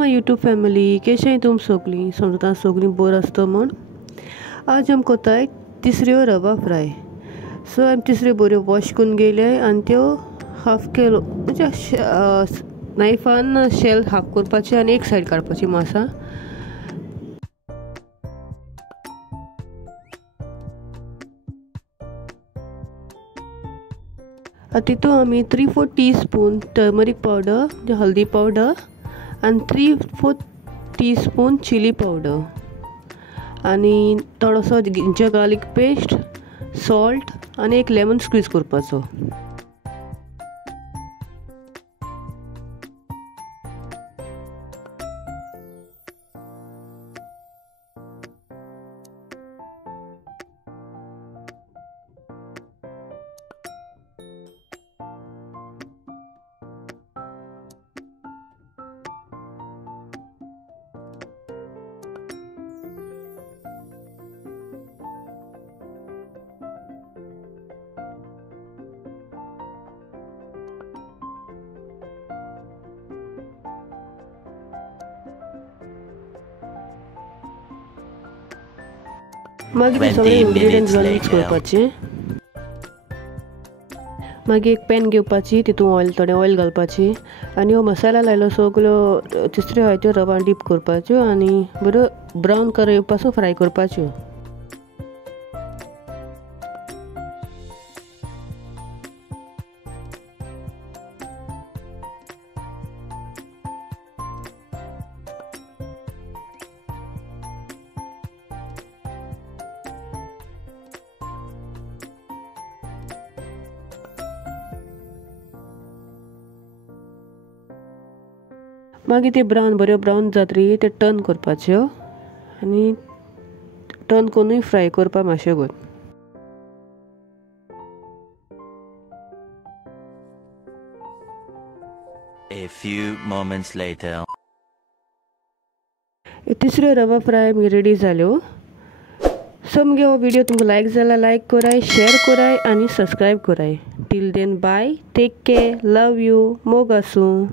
My YouTube family कशें तुम सगलीं समजता सगलीं बरी आसता म्हण आज आमी कोताय तिसऱ्यो रवा फ्राय। सो आमी तिसऱ्यो बऱ्यो वॉश करून गेले आनी त्यो हाफ किलो म्हणजे नायफान शेल हाफ करपाचे आनी एक सायड काडपाची मासा। तितून आमी 3/4 टीस्पून टर्मरीक पावडर हल्दी पावडर आनी 3/4 टीस्पून चिली पावडर आनी थोडोसो जिंजर गार्लीक पेस्ट सॉल्ट आनी एक लेमन स्क्वीज करपाचो। मागीर ते सगळे इंग्रेडियंट्स मिक्स करपाचे। मागीर एक पॅन घेवपाची तितून थोडें ऑयल घालपाची आनी हो मसाला लायलो सगळ्यो तिसऱ्यो आहाय त्यो रवान डीप करपाच्यो आनी बरो ब्रावन कलर येवपासो फ्राय करपाच्यो। मागीर ते बऱ्यो ब्रावन जातरी ते टर्न करपाच्यो आनी टर्न करूनय फ्राय करपा मातशें गो। A few moments later. तिसऱ्यो रवा फ्राय रेडी जाल्यो। सो मगे हो व्हिडिओ तुमकां लायक जाला लायक कराय शेअर कराय आनी सबस्क्रायब कराय। Till then bye take care love you मोग आसूं।